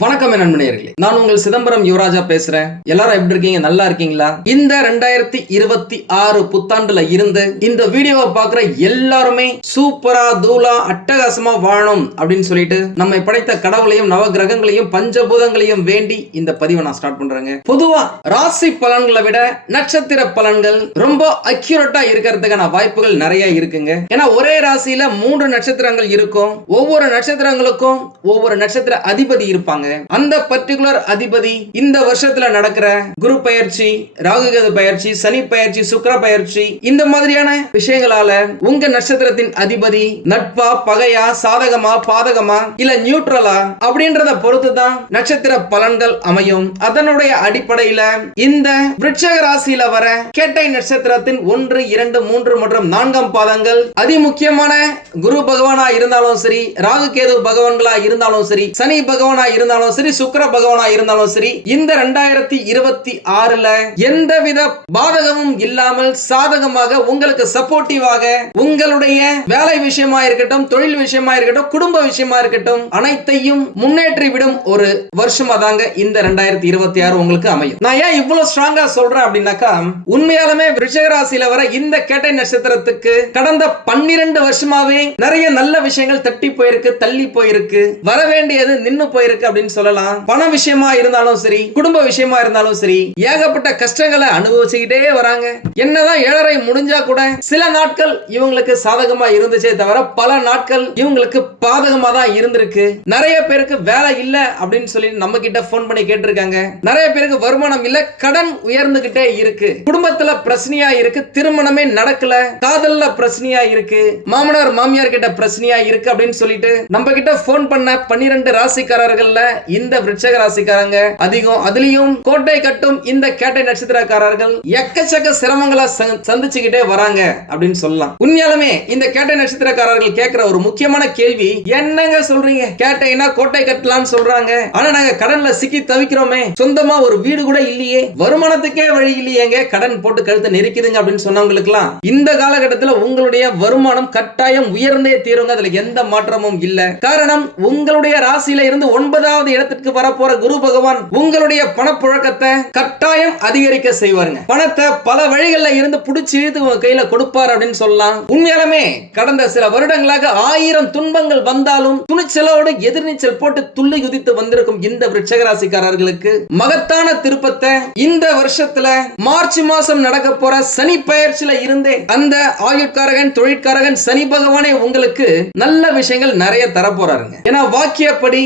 வணக்கம் என் நண்பனேர்களே நான் உங்கள் சிதம்பரம் யுவராஜா பேசுறேன். எல்லாரும் எப்படி இருக்கீங்க? நல்லா இருக்கீங்களா? இந்த ரெண்டாயிரத்தி இருபத்தி ஆறு புத்தாண்டுல இருந்து இந்த வீடியோவை பார்க்குற எல்லாருமே சூப்பரா தூளா அட்டகாசமா வாழணும் அப்படின்னு சொல்லிட்டு நம்மை படைத்த கடவுளையும் நவ கிரகங்களையும் பஞ்சபூதங்களையும் வேண்டி இந்த பதிவை நான் ஸ்டார்ட் பண்றேங்க. பொதுவா ராசி பலன்களை விட நட்சத்திர பலன்கள் ரொம்ப அக்யூரட்டா இருக்கிறதுக்கான வாய்ப்புகள் நிறைய இருக்குங்க. ஏன்னா ஒரே ராசியில மூன்று நட்சத்திரங்கள் இருக்கும். ஒவ்வொரு நட்சத்திரங்களுக்கும் ஒவ்வொரு நட்சத்திர அதிபதி இருப்பாங்க. அந்த பர்டிகுலர் அதிபதி இந்த வருஷத்துல நடக்கிற குரு பயிற்சி ராகுகது பயிற்சி சனி பயிற்சி சுக்கிர பயிற்சி இந்த மாதிரியான விஷயங்களால உங்க நட்சத்திரத்தின் அதிபதி நட்பா பகையா சாதகமா பாதகமா இல்ல நியூட்ரலா அப்படின்றத பொறுத்து தான் நட்சத்திர பலன்கள் அமையும். அதனுடைய அடிப்படையில இந்த விருட்சக ராசியில வர கேட்டை நட்சத்திரத்தின் ஒன்று இரண்டு மூன்று மற்றும் நான்காம் பாதங்கள் அதிமுக்கியமான குரு பகவானா இருந்தாலும் சரி ராகு கேது பகவான்களா இருந்தாலும் சரி சனி பகவானா இருந்தாலும் சரி சுக்கர பகவானா இருந்தாலும் சரி இந்த ரெண்டாயிரத்தி இருபத்தி ஆறுல எந்தவித பாதகமும் இல்லாமல் சாதகமாக உங்களுக்கு சப்போர்ட்டிவாக உங்களுடைய வேலை விஷயமா இருக்கட்டும் தொழில் விஷயமா இருக்கட்டும் குடும்ப விஷயமா இருக்கட்டும் அனைத்தையும் முன்னேற்றி விடும் ஒரு வருஷமா தாங்க இந்த ரெண்டாயிரத்தி இருபத்தி ஆறு உங்களுக்கு அமையும். நான் ஏன் இவ்வளவு ஸ்ட்ராங்கா சொல்றேன் அப்படின்னாக்கா உண்மையாலுமே ரிஷகராசியில வர இந்த கேட்டை நட்சத்திரத்துக்கு கடந்த பன்னிரண்டு வருஷமாவே நிறைய நல்ல விஷயங்கள் தட்டி போயிருக்கு தள்ளி போயிருக்கு வர வேண்டியது நின்னு போயிருக்கு அப்படின்னு சொல்லலாம். பண விஷயமா இருந்தாலும் சரி குடும்ப விஷயமா இருந்தாலும் சரி ஏகப்பட்ட கஷ்டங்களை அனுபவிச்சுக்கிட்டே வராங்க. என்னதான் ஏழரை முடிஞ்சா கூட சில நாட்கள் இவங்களுக்கு சாதகமா இருந்துச்சே தவிர பல நாட்கள் இவங்களுக்கு பாதகமா தான் இருந்திருக்கு. நிறைய பேருக்கு வேலை இல்ல அப்படின்னு சொல்லி நம்ம கிட்ட போன் பண்ணி கேட்டிருக்காங்க. நிறைய பேருக்கு வருமானம் இல்ல கடன் உயர்ந்துகிட்டே இருக்கு. குடும்பத்துல பிரச்சனையா இருக்கு திருமணமே நடக்கல காதல்ல பிரச்சனையா இருக்கு மாமனார் மாமியார் கிட்ட பிரச்சனையா இருக்கு அப்படின்னு சொல்லிட்டு நம்ம கிட்ட போன் பண்ண பன்னிரண்டு ராசிக்காரர்கள்ல இந்த விருட்சக ராசிக்காரங்க அதிகம் அதுலயும் கோட்டை கட்டும் இந்த கேட்டை நட்சத்திரக்காரர்கள் எக்கச்சக்க சிரமங்களை சந்திச்சுக்கிட்டே வராங்க அப்படின்னு சொல்லலாம். உண்மையாலுமே இந்த கேட்டை நட்சத்திரக்காரர்கள் கேட்கிற ஒரு முக்கியமான கேள்வி என்னங்க சொல்றீங்க? கேட்டைனா கோட்டை கட்டலாம்னு சொல்றாங்க. ஆனா நாங்க கடன்ல சிக்கி தவிக்கிறோமே. சொந்தமா ஒரு வீடு கூட இல்லையே. வருமானத்துக்கே வழி இல்லையேங்க. கடன் போட்டு கழுத்து நெரிக்குதுங்க அப்படின்னு சொன்னவங்களுக்குலாம் இந்த காலகட்டத்துல உங்களுடைய வருமானம் கட்டாயம் உயர்ந்தே தீருங்க. அதுல எந்த மாற்றமும் இல்ல. காரணம் உங்களுடைய ராசியில இருந்து ஒன்பதாவது இடத்திற்கு வரப்போற குரு பகவான் உங்களுடைய பணப்புழக்கத்தை கட்டாயம் அதிகரிக்க செய்வாருங்க. பணத்தை பல வழிகள்ல இருந்து புடிச்சு இழுத்து உங்க கையில கொடுப்பார் அப்படின்னு சொல்லலாம். உண்மையாலுமே கடந்த சில வருடங்களாக ஆயிரம் துன்பங்கள் வந்தாலும் துணிச்சலோடு எதிர்நீச்சல் போட்டு துள்ளி குதித்து வந்திருக்கும் இந்த விருட்சகராசிக்காரர்களுக்கு மகத்தான திருப்பத்தை இந்த வருஷத்துல மார்ச் மாசம் நடக்க போற சனி பயிற்சியில இருந்தே அந்த ஆயுட்காரகன் தொழிற்காரகன் சனி பகவானே உங்களுக்கு நல்ல விஷயங்கள் நிறைய தரப்போறாருங்க. ஏன்னா வாக்கியப்படி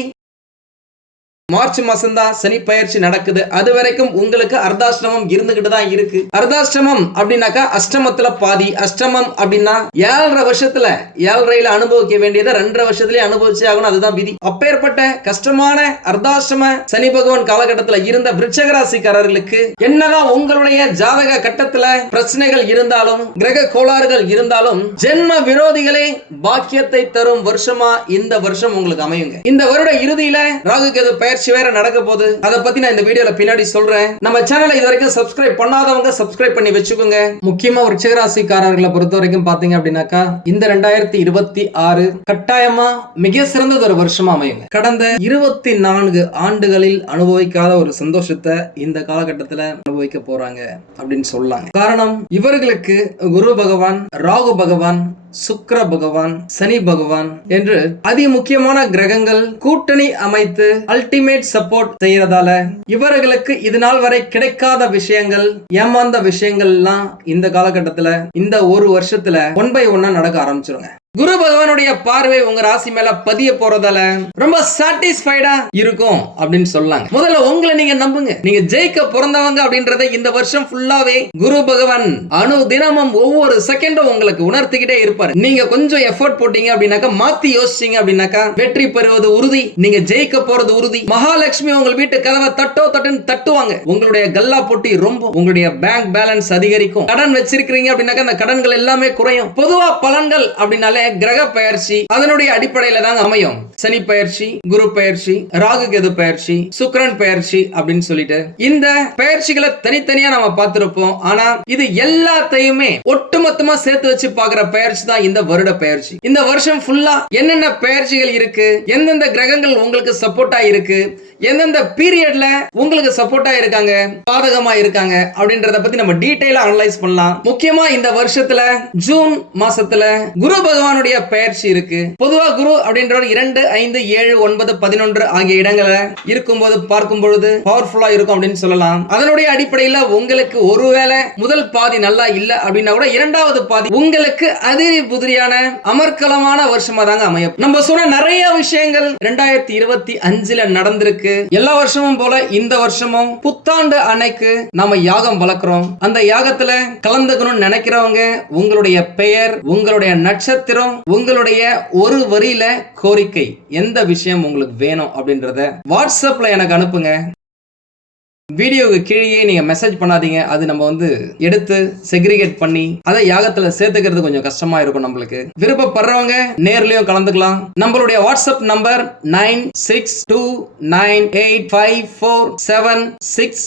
மார்ச் மாசம் தான் சனி பயிற்சி நடக்குது. அது வரைக்கும் உங்களுக்கு அர்த்தாஷ்டமம் இருந்துகிட்டு தான் இருக்கு. அர்த்தாஷ்டமம் அப்படின்னாக்கா அஷ்டமத்துல பாதி. அஷ்டமம் அப்படின்னா ஏழரை வருஷத்துல ஏழரையில அனுபவிக்க வேண்டியதை ரெண்டரை வருஷத்துலயே அனுபவிச்சே ஆகணும். அதுதான் விதி. அப்பேற்பட்ட கஷ்டமான அர்த்தாஷ்டம சனி பகவான் காலகட்டத்துல இருந்த விருட்சகராசிக்காரர்களுக்கு என்னதான் உங்களுடைய ஜாதக கட்டத்துல பிரச்சனைகள் இருந்தாலும் கிரக கோளாறுகள் இருந்தாலும் ஜென்ம விரோதிகளே பாக்கியத்தை தரும் வருஷமா இந்த வருஷம் உங்களுக்கு அமையுங்க. இந்த வருட இறுதியில ராகு கேது பயிற்சி வேற நடக்க போகுது. அதை பத்தி நான் இந்த வீடியோல பின்னாடி சொல்றேன். நம்ம சேனலை இது வரைக்கும் சப்ஸ்கிரைப் பண்ணாதவங்க சப்ஸ்கிரைப் பண்ணி வச்சுக்கோங்க. முக்கியமா உச்சகராசிக்காரர்களை பொறுத்த வரைக்கும் பாத்தீங்க அப்படின்னாக்கா இந்த ரெண்டாயிரத்தி இருபத்தி ஆறு கட்டாயமா மிக சிறந்தது ஒரு வருஷமா அமையுங்க. கடந்த இருபத்தி நான்கு ஆண்டுகளில் அனுபவிக்காத ஒரு சந்தோஷத்தை இந்த காலகட்டத்துல அனுபவிக்க போறாங்க அப்படின்னு சொல்லலாங்க காரணம் இவர்களுக்கு குரு பகவான் ராகு பகவான் சுக்கர பகவான் சனி பகவான் என்று அதி முக்கியமான கிரகங்கள் கூட்டணி அமைத்து அல்டிமேட் சப்போர்ட் செய்யறதால இவர்களுக்கு இது நாள் வரை கிடைக்காத விஷயங்கள் ஏமாந்த விஷயங்கள் எல்லாம் இந்த காலகட்டத்துல இந்த ஒரு வருஷத்துல ஒன் பை ஒன்னா நடக்க ஆரம்பிச்சிருங்க. குரு பகவானுடைய பார்வை உங்க ராசி மேல பதிய போறதால ரொம்ப சாட்டிஸ்ஃபைடா இருக்கும் அப்படின்னு சொல்லாங்க. முதல்ல உங்களை நீங்க நம்புங்க. நீங்க ஜெயிக்க பிறந்தவங்க அப்படின்றத இந்த வருஷம் ஃபுல்லாவே குரு பகவான் அணு தினமும் ஒவ்வொரு செகண்டும் உங்களுக்கு உணர்த்திக்கிட்டே இருப்பாரு. நீங்க கொஞ்சம் எஃபோர்ட் போட்டீங்க அப்படின்னாக்கா மாத்தி யோசிச்சீங்க அப்படின்னாக்கா வெற்றி பெறுவது உறுதி நீங்க ஜெயிக்க போறது உறுதி. மகாலட்சுமி உங்கள் வீட்டு கதவை தட்டோ தட்டுன்னு தட்டுவாங்க. உங்களுடைய கல்லா போட்டி ரொம்ப உங்களுடைய பேங்க் பேலன்ஸ் அதிகரிக்கும். கடன் வச்சிருக்கீங்க அப்படின்னாக்கா அந்த கடன்கள் எல்லாமே குறையும். பொதுவா பலன்கள் அப்படின்னாலே கிரக பெயர்ச்சி அதனுடைய அடிப்படையில தாங்க அமையும். சனி பெயர்ச்சி குரு பெயர்ச்சி ராகு கேது பெயர்ச்சி சுக்கரன் பெயர்ச்சி அப்படின்னு சொல்லிட்டு இந்த பெயர்ச்சிகளை தனித்தனியா நம்ம பார்த்திருப்போம். ஆனா இது எல்லாத்தையுமே ஒட்டுமொத்தமா சேர்த்து வச்சு பாக்குற பெயர்ச்சி தான் இந்த வருட பெயர்ச்சி இந்த வருஷம் ஃபுல்லா என்னென்ன பெயர்ச்சிகள் இருக்கு எந்தெந்த கிரகங்கள் உங்களுக்கு சப்போர்ட்டா இருக்கு எந்தெந்த பீரியட்ல உங்களுக்கு சப்போர்ட்டா இருக்காங்க பாதகமா இருக்காங்க அப்படின்றத பத்தி நம்ம டீடைலா அனலைஸ் பண்ணலாம். முக்கியமா இந்த வருஷத்துல ஜூன் மாசத்துல குரு பகவான் பகவானுடைய பயிற்சி இருக்கு. பொதுவா குரு அப்படின்றவர் இரண்டு ஐந்து ஏழு ஒன்பது பதினொன்று ஆகிய இடங்களை இருக்கும்போது பார்க்கும் பொழுது பவர்ஃபுல்லா இருக்கும் அப்படின்னு சொல்லலாம். அதனுடைய அடிப்படையில உங்களுக்கு ஒருவேளை முதல் பாதி நல்லா இல்ல அப்படின்னா கூட இரண்டாவது பாதி உங்களுக்கு அதிரி புதிரியான அமர்க்கலமான வருஷமா தாங்க அமையும். நம்ம சொன்ன நிறைய விஷயங்கள் ரெண்டாயிரத்தி இருபத்தி அஞ்சுல நடந்திருக்கு. எல்லா வருஷமும் போல இந்த வருஷமும் புத்தாண்டு அன்னைக்கு நாம யாகம் வளர்க்குறோம். அந்த யாகத்துல கலந்துக்கணும்னு நினைக்கிறவங்க உங்களுடைய பெயர் உங்களுடைய நட்சத்திரம் உங்களுடைய ஒரு வரியில கோரிக்கை எந்த விஷயம் உங்களுக்கு வேணும் அப்படின்றத வாட்ஸ்அப்ல எனக்கு அனுப்புங்க. வீடியோவுக்கு கீழேயே நீங்க மெசேஜ் பண்ணாதீங்க. அது நம்ம வந்து எடுத்து செக்ரிகேட் பண்ணி அதை யாகத்துல சேர்த்துக்கிறது கொஞ்சம் கஷ்டமா இருக்கும் நம்மளுக்கு. விருப்பப்படுறவங்க நேர்லயும் கலந்துக்கலாம். நம்மளுடைய WhatsApp number nine six two nine eight five four seven six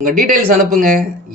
உங்க டீடைல்ஸ் அனுப்புங்க.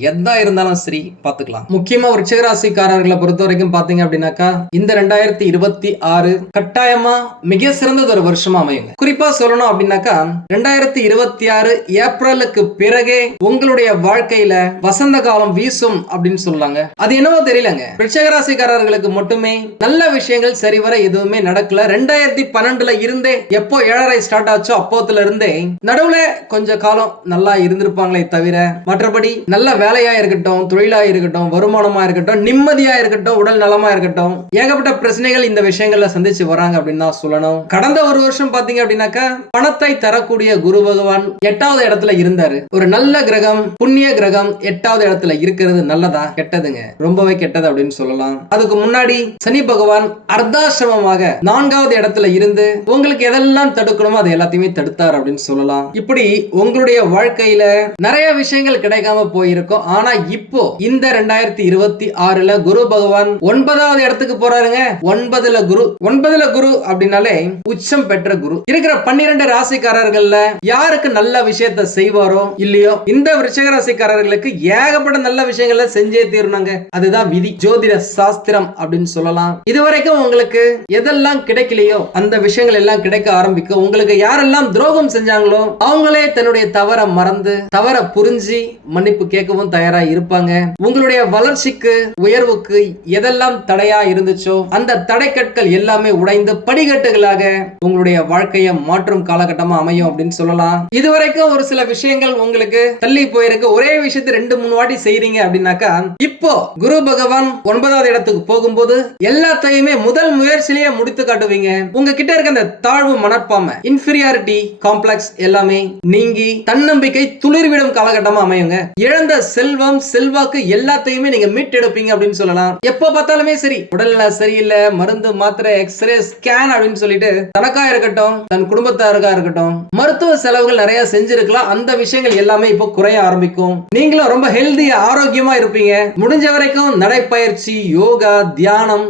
எதா இருந்தாலும் சரி பாத்துக்கலாம். முக்கியமா விருச்சிகராசிக்காரர்களை பொறுத்த வரைக்கும் பாத்தீங்க அப்படின்னாக்கா இந்த ரெண்டாயிரத்தி இருபத்தி ஆறு கட்டாயமா மிக சிறந்தது ஒரு வருஷமா அமையுங்க. குறிப்பா சொல்லணும் அப்படின்னாக்கா ரெண்டாயிரத்தி இருபத்தி ஆறு ஏப்ரலுக்கு பிறகே உங்களுடைய வாழ்க்கையில வசந்த காலம் வீசும் அப்படின்னு சொல்லாங்க. அது என்னவோ தெரியலங்க. விருச்சிகராசிக்காரர்களுக்கு மட்டுமே நல்ல விஷயங்கள் சரிவர எதுவுமே நடக்கல. ரெண்டாயிரத்தி பன்னெண்டுல இருந்தே எப்போ ஏழரை ஸ்டார்ட் ஆச்சோ அப்போத்துல இருந்தே நடுவுல கொஞ்ச காலம் நல்லா இருந்திருப்பாங்களே தவிர மற்றபடி நல்ல வேலையா இருக்கட்டும் தொழிலா இருக்கட்டும் வருமானமா இருக்கட்டும் நிம்மதியா இருக்கட்டும் உடல் நலமா இருக்கட்டும் ஏகப்பட்ட பிரச்சனைகள் இந்த விஷயங்கள்ல சந்திச்சு வராங்க அப்படின்னு தான் சொல்லணும். கடந்த ஒரு வருஷம் பாத்தீங்க அப்படின்னாக்கா பணத்தை தரக்கூடிய குரு பகவான் எட்டாவது இடத்துல இருந்தாரு. ஒரு நல்ல கிரகம் புண்ணிய கிரகம் எட்டாவது இடத்துல இருக்கிறது நல்லதா கெட்டதுங்க? ரொம்பவே கெட்டது அப்படின்னு சொல்லலாம். அதுக்கு முன்னாடி சனி பகவான் அர்த்தாசிரமமாக நான்காவது இடத்துல இருந்து உங்களுக்கு எதெல்லாம் தடுக்கணுமோ அதை எல்லாத்தையுமே தடுத்தார் அப்படின்னு சொல்லலாம். இப்படி உங்களுடைய வாழ்க்கையில நிறைய விஷயங்கள் கிடைக்காம போயிருக்கும். ஆனா இப்போ இந்த ரெண்டாயிரத்தி இருபத்தி ஆறுல குரு பகவான் ஒன்பதாவது இடத்துக்கு போறாருங்க. ஒன்பதுல குரு ஒன்பதுல குரு அப்படின்னாலே உச்சம் பெற்ற குரு. இருக்கிற பன்னிரண்டு ராசிக்காரர்கள்ல யாருக்கு நல்ல விஷயத்தை செய்வாரோ இல்லையோ இந்த விஷய ராசிக்காரர்களுக்கு ஏகப்பட்ட நல்ல விஷயங்களை செஞ்சே தீரணுங்க. அதுதான் விதி. ஜோதிட சாஸ்திரம் அப்படின்னு சொல்லலாம். இதுவரைக்கும் உங்களுக்கு எதெல்லாம் கிடைக்கலையோ அந்த விஷயங்கள் எல்லாம் கிடைக்க ஆரம்பிக்கும் உங்களுக்கு யாரெல்லாம் துரோகம் செஞ்சாங்களோ அவங்களே தன்னுடைய தவற மறந்து தவற புரிஞ்சு மன்னிப்பு கேட்கவும் தயாரா இருப்பாங்க. உங்களுடைய வளர்ச்சிக்கு உயர்வுக்கு எதெல்லாம் தடையா இருந்துச்சோ அந்த தடைக்கற்கள் எல்லாமே உடைந்து படிக்கட்டுகளாக உங்களுடைய வாழ்க்கையை மாற்றும் காலகட்டமா அமையும் அப்படின்னு சொல்லலாம். இதுவரைக்கும் ஒரு சில விஷயங்கள் உங்களுக்கு தள்ளி போயிருக்கு. ஒரே விஷயத்தை ரெண்டு மூணு வாட்டி செய்யறீங்க அப்படின்னாக்கா இப்போ குரு பகவான் ஒன்பதாவது இடத்துக்கு போகும்போது எல்லாத்தையுமே முதல் முயற்சியிலேயே முடித்து காட்டுவீங்க. உங்ககிட்ட இருக்க அந்த தாழ்வு மனப்பாமை இன்ஃபீரியாரிட்டி காம்ப்ளெக்ஸ் எல்லாமே நீங்கி தன்னம்பிக்கை துளிர்விடும் காலகட்டமா அமையுங்க. இழந்த செல்வம் செல்வாக்கு எல்லாத்தையுமே நீங்க மீட்டெடுப்பீங்க அப்படின்னு சொல்லலாம். எப்ப பார்த்தாலுமே சரி உடல்நல சரியில்லை மருந்து மாத்திரை எக்ஸ்ரே ஸ்கேன் அப்படின்னு சொல்லிட்டு தனக்கா இருக்கட்டும் தன் குடும்பத்தாருக்கா இருக்கட்டும் மருத்துவ செலவுகள் நிறைய செஞ்சிருக்கலாம். அந்த விஷயங்கள் எல்லாமே இப்போ குறைய ஆரம்பிக்கும். நீங்களும் ரொம்ப ஹெல்தி ஆரோக்கியமா இருப்பீங்க. முடிஞ்ச வரைக்கும் நடைப்பயிற்சி யோகா தியானம்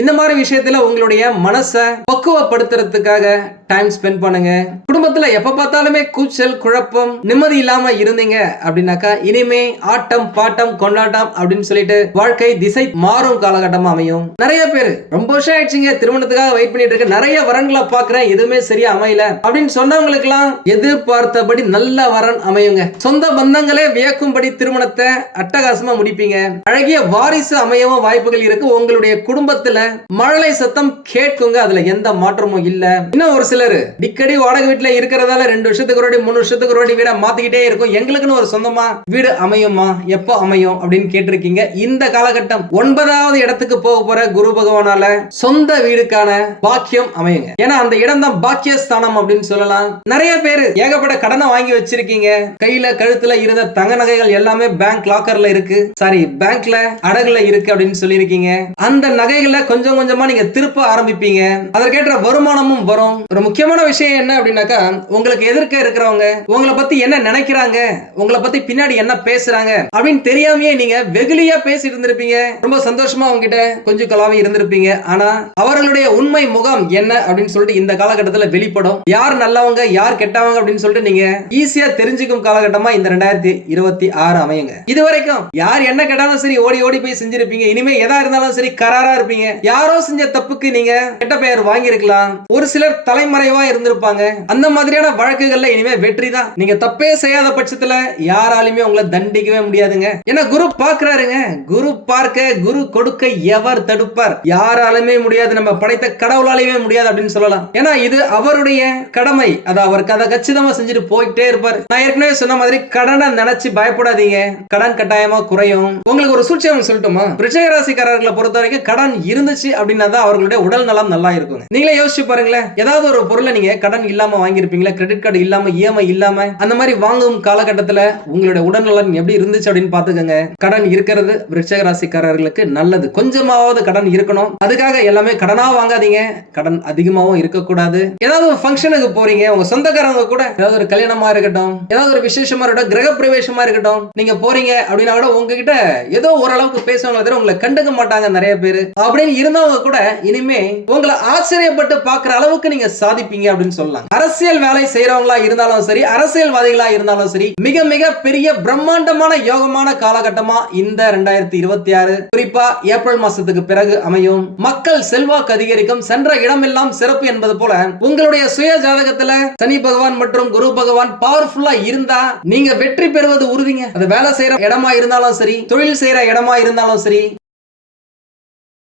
இந்த மாதிரி விஷயத்துல உங்களுடைய மனசை பக்குவப்படுத்துறதுக்காக டைம் ஸ்பெண்ட் பண்ணுங்க. குடும்பத்துல எப்ப பார்த்தாலுமே கூச்சல் குழப்பம் நிம்மதி இல்லாம இருந்தீங்க அப்படின்னாக்கா இனிமே ஆட்டம் பாட்டம் கொண்டாட்டம் அப்படின்னு சொல்லிட்டு வாழ்க்கை திசை மாறும் காலகட்டமா அமையும். நிறைய பேர் ரொம்ப வருஷம் ஆயிடுச்சுங்க திருமணத்துக்காக வெயிட் பண்ணிட்டு இருக்க. நிறைய வரன்களை பாக்குறேன் எதுவுமே சரியா அமையல அப்படின்னு சொன்னவங்களுக்கு எல்லாம் எதிர்பார்த்தபடி நல்ல வரன் அமையுங்க. சொந்த பந்தங்களே வியக்கும்படி திருமணத்தை அட்டகாசமா முடிப்பீங்க. அழகிய வாரிசு அமையவும் வாய்ப்புகள் இருக்கு. உங்களுடைய குடும்பத்துல மழலை சத்தம் கேட்குங்க அதுல எந்த மாற்றமும் இல்ல. இன்னும் ஒரு சிலர் டிக்கடி வாடகை வீட்டுல இருக்கிறதால ரெண்டு வருஷத்துக்கு ஒரு மூணு வருஷத்துக்கு ஒரு வீட மாத்திக்கிட்டே இருக்கும். எங்களுக்குன்னு ஒரு சொந்தமா வீடு அமையுமா? எப்போ அமையும் அப்படின்னு கேட்டிருக்கீங்க. இந்த காலகட்டம் ஒன்பதாவது இடத்துக்கு போக போற குரு பகவானால சொந்த வீடுக்கான பாக்கியம் அமையுங்க. ஏன்னா அந்த இடம் தான் பாக்கியஸ்தானம் அப்படின்னு சொல்லலாம். நிறைய பேர் ஏகப்பட்ட கடனை வாங்கி வச்சிருக்கீங்க. கையில கழுத்துல இருந்த தங்க நகைகள் எல்லாமே பேங்க் லாக்கர்ல இருக்கு. சாரி பேங்க்ல அடகுல இருக்கு அப்படின்னு சொல்லியிருக்கீங்க. அந்த நகைகளை கொஞ்சம் கொஞ்சமா நீங்க திருப்ப ஆரம்பிப்பீங்க. அதற்கேற்ற வருமானமும் வரும். ஒரு முக்கியமான விஷயம் என்ன அப்படின்னாக்கா உங்களுக்கு எதிர்க்க இருக்கிறவங்க உங்களை பத்தி என்ன நினைக்கிறாங்க உங்களை பத்தி பின்னாடி என்ன பேசுறாங்க அப்படின்னு தெரியாமயே நீங்க வெகுளியா பேசிட்டு இருந்திருப்பீங்க. ரொம்ப சந்தோஷமா உங்ககிட்ட கொஞ்சம் கலாவி இருந்திருப்பீங்க. ஆனா அவர்களுடைய உண்மை முகம் என்ன அப்படின்னு சொல்லிட்டு இந்த காலகட்டத்துல வெளிப்படும். யார் நல்லவங்க யார் கெட்டவங்க அப்படின்னு சொல்லிட்டு நீங்க ஈஸியா தெரிஞ்சுக்கும் காலகட்டமா இந்த ரெண்டாயிரத்தி இருபத்தி ஆறு அமையுங்க. இது வரைக்கும் யார் என்ன கேட்டாலும் சரி ஓடி ஓடி போய் செஞ்சிருப்பீங்க. இனிமே எதா இருந்தாலும் சரி கராரா இருப்பீங்க. யாரோ செஞ்ச தப்புக்கு நீங்க கெட்ட பெயர் வாங்கியிருக்கலாம். ஒரு சிலர் தலைமறைவா இருந்திருப்பாங்க. அந்த மாதிரியான வழக்குகள்ல இனிமே வெற்றி தான். நீங்க தப்பே செய்யாத பட்சத்துல யாராலுமே உங்களை தண்டிக்கவே முடியாதுங்க. ஏன்னா குரு பாக்குறாருங்க குரு பார்க்க குரு கொடுக்க எவர் தடுப்பார்? யாராலுமே முடியாது. நம்ம படைத்த கடவுளாலேயுமே முடியாது அப்படின்னு சொல்லலாம். ஏன்னா இது அவருடைய கடமை. அது அவர் கதை கச்சிதமா செஞ்சுட்டு போயிட்டே இருப்பார். நான் ஏற்கனவே சொன்ன மாதிரி கடனை நினைச்சு பயப்படாதீங்க. கடன் கட்டாயமா குறையும். உங்களுக்கு ஒரு சூழ்ச்சியம் சொல்லட்டுமா? பிரச்சனை ராசிக்காரர்களை பொறுத்த வரைக்கும் கடன் இருந்து இருந்துச்சு அப்படின்னா தான் அவர்களுடைய உடல் நலம் நல்லா இருக்குங்க. நீங்களே யோசிச்சு பாருங்களேன். ஏதாவது ஒரு பொருளை நீங்க கடன் இல்லாம வாங்கியிருப்பீங்களா? கிரெடிட் கார்டு இல்லாம இஎம்ஐ இல்லாம அந்த மாதிரி வாங்கும் காலகட்டத்துல உங்களுடைய உடல்நலன் எப்படி இருந்துச்சு அப்படின்னு பாத்துக்கோங்க கடன் இருக்கிறது விருச்சக ராசிக்காரர்களுக்கு நல்லது. கொஞ்சமாவது கடன் இருக்கணும். அதுக்காக எல்லாமே கடனா வாங்காதீங்க. கடன் அதிகமாவும் இருக்கக்கூடாது. ஏதாவது ஒரு ஃபங்க்ஷனுக்கு போறீங்க. உங்க சொந்தக்காரங்க கூட ஏதாவது ஒரு கல்யாணமா இருக்கட்டும் ஏதாவது ஒரு விசேஷமா இருக்கட்டும் கிரக பிரவேசமா இருக்கட்டும் நீங்க போறீங்க அப்படின்னா கூட உங்ககிட்ட ஏதோ ஓரளவுக்கு பேசுவாங்க தவிர உங்களை கண்டுக்க மாட்டாங்க நிறைய பேர். அப்படின்னு இருந்தவங்க கூட இனிமே உங்களை ஆச்சரியப்பட்டு பார்க்குற அளவுக்கு நீங்க சாதிப்பீங்க அப்படின்னு சொல்லலாம். அரசியல் வேலை செய்யறவங்களா இருந்தாலும் சரி அரசியல்வாதிகளா இருந்தாலும் சரி மிக மிக பெரிய பிரம்மாண்டமான யோகமான காலகட்டமா இந்த ரெண்டாயிரத்தி இருபத்தி ஆறு குறிப்பா ஏப்ரல் மாசத்துக்கு பிறகு அமையும். மக்கள் செல்வாக்கு அதிகரிக்கும் சென்ற இடமெல்லாம் சிறப்பு என்பது போல உங்களுடைய சுய ஜாதகத்துல சனி பகவான் மற்றும் குரு பகவான் பவர்ஃபுல்லா இருந்தா நீங்க வெற்றி பெறுவது உறுதிங்க. அது வேலை செய்யற இடமா இருந்தாலும் சரி தொழில் செய்யற இடமா இருந்தாலும் சரி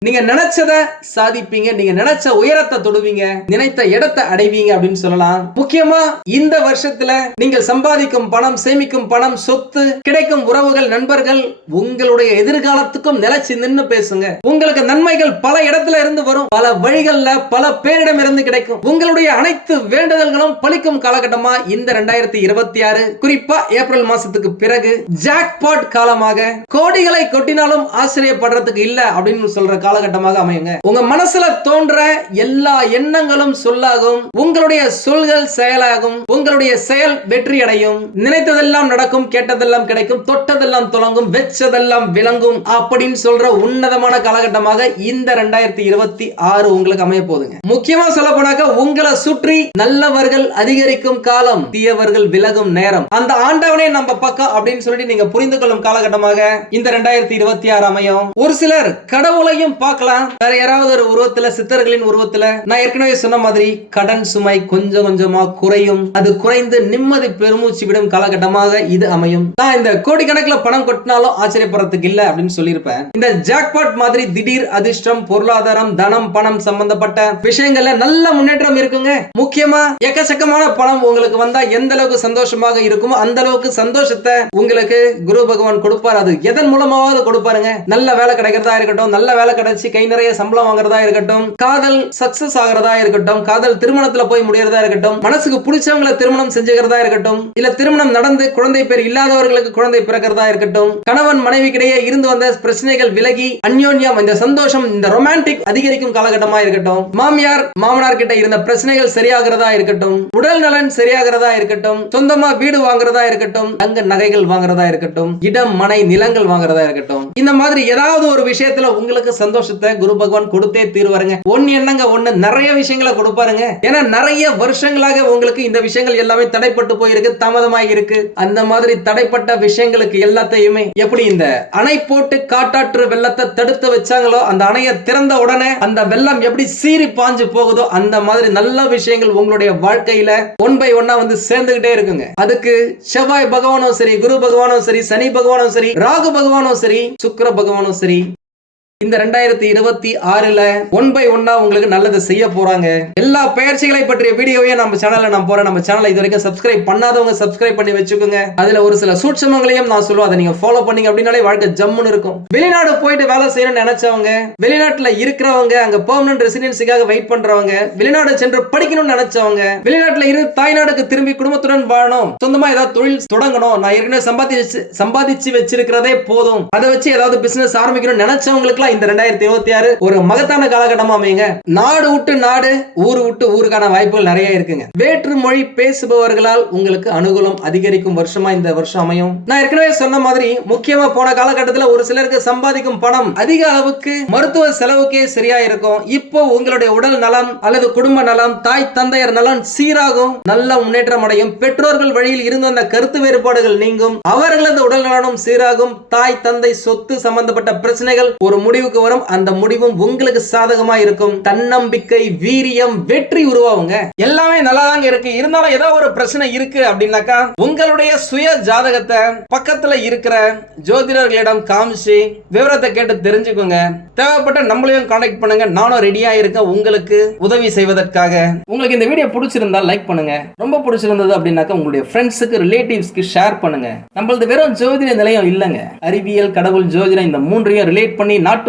நீங்க நினைச்சத சாதிப்பீங்க நீங்க நினைச்ச உயரத்தை தொடுவீங்க நினைத்த இடத்தை அடைவீங்க அப்படின்னு சொல்லலாம். முக்கியமா இந்த வருஷத்துல நீங்கள் சம்பாதிக்கும் பணம் சேமிக்கும் பணம் சொத்து கிடைக்கும் உறவுகள் நண்பர்கள் உங்களுடைய எதிர்காலத்துக்கும் நிலைச்சு நின்று பேசுங்க. உங்களுக்கு நன்மைகள் பல இடத்துல இருந்து வரும். பல வழிகள்ல பல பேரிடம் இருந்து கிடைக்கும். உங்களுடைய அனைத்து வேண்டுதல்களும் பழிக்கும் காலகட்டமா இந்த ரெண்டாயிரத்தி இருபத்தி ஆறு குறிப்பா ஏப்ரல் மாசத்துக்கு பிறகு ஜாக்பாட் காலமாக கோடிகளை கொட்டினாலும் ஆச்சரியப்படுறதுக்கு இல்ல அப்படின்னு சொல்ற காலகட்டமாக அமையுங்க. உங்க மனசுல தோன்ற எல்லா எண்ணங்களும் சொல்லாகும் உங்களுடைய சொல்கள் செயலாகும் உங்களுடைய செயல் வெற்றி அடையும் நினைத்ததெல்லாம் நடக்கும் கேட்டதெல்லாம் கிடைக்கும் தொட்டதெல்லாம் தொடங்கும் வெச்சதெல்லாம் விளங்கும் அப்படின்னு சொல்ற உன்னதமான காலகட்டமாக இந்த ரெண்டாயிரத்தி இருபத்தி ஆறு உங்களுக்கு அமைய போகுதுங்க. முக்கியமா சொல்ல போனாக்க உங்களை சுற்றி நல்லவர்கள் அதிகரிக்கும் காலம் தீயவர்கள் விலகும் நேரம். அந்த ஆண்டவனே நம்ம பக்கம் அப்படின்னு சொல்லிட்டு நீங்க புரிந்து கொள்ளும் காலகட்டமாக இந்த ரெண்டாயிரத்தி இருபத்தி ஆறு அமையும். ஒரு சிலர் கடவுளையும் பார்க்கலாம். வேற யாராவது ஒரு உருவத்துல சித்தர்களின் உருவத்துல நான் ஏற்கனவே சொன்ன மாதிரி கடன் சுமை கொஞ்சம் கொஞ்சமா குறையும். அது குறைந்து நிம்மதி பெருமூச்சு விடும் காலகட்டமாக இது அமையும். நான் இந்த கோடிக்கணக்கில் பணம் கொட்டினாலும் ஆச்சரியப்படுறதுக்கு இல்ல அப்படின்னு சொல்லியிருப்பேன். இந்த ஜாக்பாட் மாதிரி திடீர் அதிர்ஷ்டம் பொருளாதாரம் தனம் பணம் சம்பந்தப்பட்ட விஷயங்கள்ல நல்ல முன்னேற்றம் இருக்குங்க. முக்கியமா எக்கச்சக்கமான பணம் உங்களுக்கு வந்தா எந்த அளவுக்கு சந்தோஷமாக இருக்குமோ அந்த அளவுக்கு சந்தோஷத்தை உங்களுக்கு குரு பகவான் கொடுப்பார். அது எதன் மூலமாவது கொடுப்பாருங்க. நல்ல வேலை கிடைக்கிறதா இருக்கட்டும் நல்ல வேலை கிடைச்சி கை நிறைய சம்பளம் வாங்குறதா இருக்கட்டும் காதல் சக்சஸ் ஆகிறதா இருக்கட்டும் காதல் திருமணத்துல போய் முடியறதா இருக்கட்டும் மனசுக்கு பிடிச்சவங்களை திருமணம் செஞ்சுக்கிறதா இருக்கட்டும் இல்ல திருமணம் நடந்து குழந்தை பேர் இல்லாதவர்களுக்கு குழந்தை பிறக்கிறதா இருக்கட்டும் கணவன் மனைவிக்கிடையே இருந்து வந்த பிரச்சனைகள் விலகி அந்யோன்யம் இந்த சந்தோஷம் இந்த ரொமான்டிக் அதிகரிக்கும் காலகட்டமா இருக்கட்டும் மாமியார் மாமனார் கிட்ட இருந்த பிரச்சனைகள் சரியாகிறதா இருக்கட்டும் உடல் நலன் சரியாகிறதா இருக்கட்டும் சொந்தமா வீடு வாங்குறதா இருக்கட்டும் தங்க நகைகள் வாங்குறதா இருக்கட்டும் இடம் மனை நிலங்கள் வாங்குறதா இருக்கட்டும் இந்த மாதிரி ஏதாவது ஒரு விஷயத்துல உங்களுக்கு சந்தோஷம் சந்தோஷத்தை குரு பகவான் கொடுத்தே தீர்வாருங்க. ஒன்னு என்னங்க ஒண்ணு நிறைய விஷயங்களை கொடுப்பாருங்க. ஏன்னா நிறைய வருஷங்களாக உங்களுக்கு இந்த விஷயங்கள் எல்லாமே தடைப்பட்டு போயிருக்கு தாமதமாக இருக்கு அந்த மாதிரி தடைப்பட்ட விஷயங்களுக்கு எல்லாத்தையுமே எப்படி இந்த அணை போட்டு காட்டாற்று வெள்ளத்தை தடுத்து வச்சாங்களோ அந்த அணையை திறந்த உடனே அந்த வெள்ளம் எப்படி சீறி பாஞ்சு போகுதோ அந்த மாதிரி நல்ல விஷயங்கள் உங்களுடைய வாழ்க்கையில ஒன் பை ஒன்னா வந்து சேர்ந்துகிட்டே இருக்குங்க. அதுக்கு செவ்வாய் பகவானும் சரி குரு பகவானும் சரி சனி பகவானும் சரி ராகு பகவானும் சரி சுக்கிர பகவானும் சரி இந்த ரெண்டாயிரத்தி இருபத்தி ஆறுல ஒன் பை ஒன்னா உங்களுக்கு நல்லது செய்ய போறாங்க. எல்லா பயிற்சிகளை பற்றிய வீடியோவையும் நம்ம சேனல்ல நான் போறேன் நம்ம சேனலை இது வரைக்கும் சப்ஸ்கிரைப் பண்ணாதவங்க சப்ஸ்கிரைப் பண்ணி வச்சுக்கோங்க. அதுல ஒரு சில சூட்சமங்களையும் நான் சொல்லுவேன். அதை நீங்க ஃபாலோ பண்ணீங்க அப்படின்னாலே வாழ்க்கை ஜம்முன்னு இருக்கும். வெளிநாடு போயிட்டு வேலை செய்யணும்னு நினைச்சவங்க வெளிநாட்டுல இருக்கிறவங்க அங்க பெர்மனன்ட் ரெசிடென்சிக்காக வெயிட் பண்றவங்க வெளிநாடு சென்று படிக்கணும்னு நினைச்சவங்க வெளிநாட்டுல இருந்து தாய்நாடுக்கு திரும்பி குடும்பத்துடன் வாழணும். சொந்தமா ஏதாவது தொழில் தொடங்கணும். நான் ஏற்கனவே சம்பாதிச்சு சம்பாதிச்சு வச்சிருக்கிறதே போதும். அதை வச்சு ஏதாவது பிசினஸ் ஆரம்பிக்கணும்னு நினைச்சவங்களுக்கு இந்த ரெண்டாயிரத்தி இருபத்தி ஆறு ஒரு மகத்தான காலகட்டமா அமையுங்க. நாடு விட்டு நாடு ஊர் விட்டு ஊருக்கான வாய்ப்புகள் நிறைய இருக்குங்க. வேற்று மொழி பேசுபவர்களால் உங்களுக்கு அனுகூலம் அதிகரிக்கும் வருஷமா இந்த வருஷம் அமையும். நான் ஏற்கனவே சொன்ன மாதிரி முக்கியமா போன காலகட்டத்துல ஒரு சிலருக்கு சம்பாதிக்கும் பணம் அதிக அளவுக்கு மருத்துவ செலவுக்கே சரியா இருக்கும். இப்போ உங்களுடைய உடல் நலம் அல்லது குடும்ப நலம் தாய் தந்தையர் நலன் சீராகும். நல்ல முன்னேற்றம் அடையும். பெற்றோர்கள் வழியில் இருந்து வந்த கருத்து வேறுபாடுகள் நீங்கும். அவர்களது உடல் நலனும் சீராகும். தாய் தந்தை சொத்து சம்பந்தப்பட்ட பிரச்சனைகள் ஒரு முடிவு முடிவுக்கு வரும். அந்த முடிவும் உங்களுக்கு சாதகமா இருக்கும். தன்னம்பிக்கை வீரியம் வெற்றி உருவாகுங்க எல்லாமே நல்லா தாங்க இருக்கு. இருந்தாலும் ஏதோ ஒரு பிரச்சனை இருக்கு அப்படின்னாக்கா உங்களுடைய சுய ஜாதகத்தை பக்கத்துல இருக்கிற ஜோதிடர்களிடம் காமிச்சு விவரத்தை கேட்டு தெரிஞ்சுக்கோங்க. தேவைப்பட்ட நம்மளையும் கான்டாக்ட் பண்ணுங்க. நானும் ரெடியா இருக்கேன். உங்களுக்கு உதவி செய்வதற்காக. உங்களுக்கு இந்த வீடியோ பிடிச்சிருந்தா லைக் பண்ணுங்க. ரொம்ப பிடிச்சிருந்தது அப்படின்னாக்கா உங்களுடைய ஃப்ரெண்ட்ஸுக்கு ரிலேட்டிவ்ஸ்க்கு ஷேர் பண்ணுங்க. நம்மளது வெறும் ஜோதிட நிலையம் இல்லைங்க. அறிவியல் கடவுள் ஜோதிடம் இந்த மூன்றையும் ரிலேட் பண்ணி நாட்டு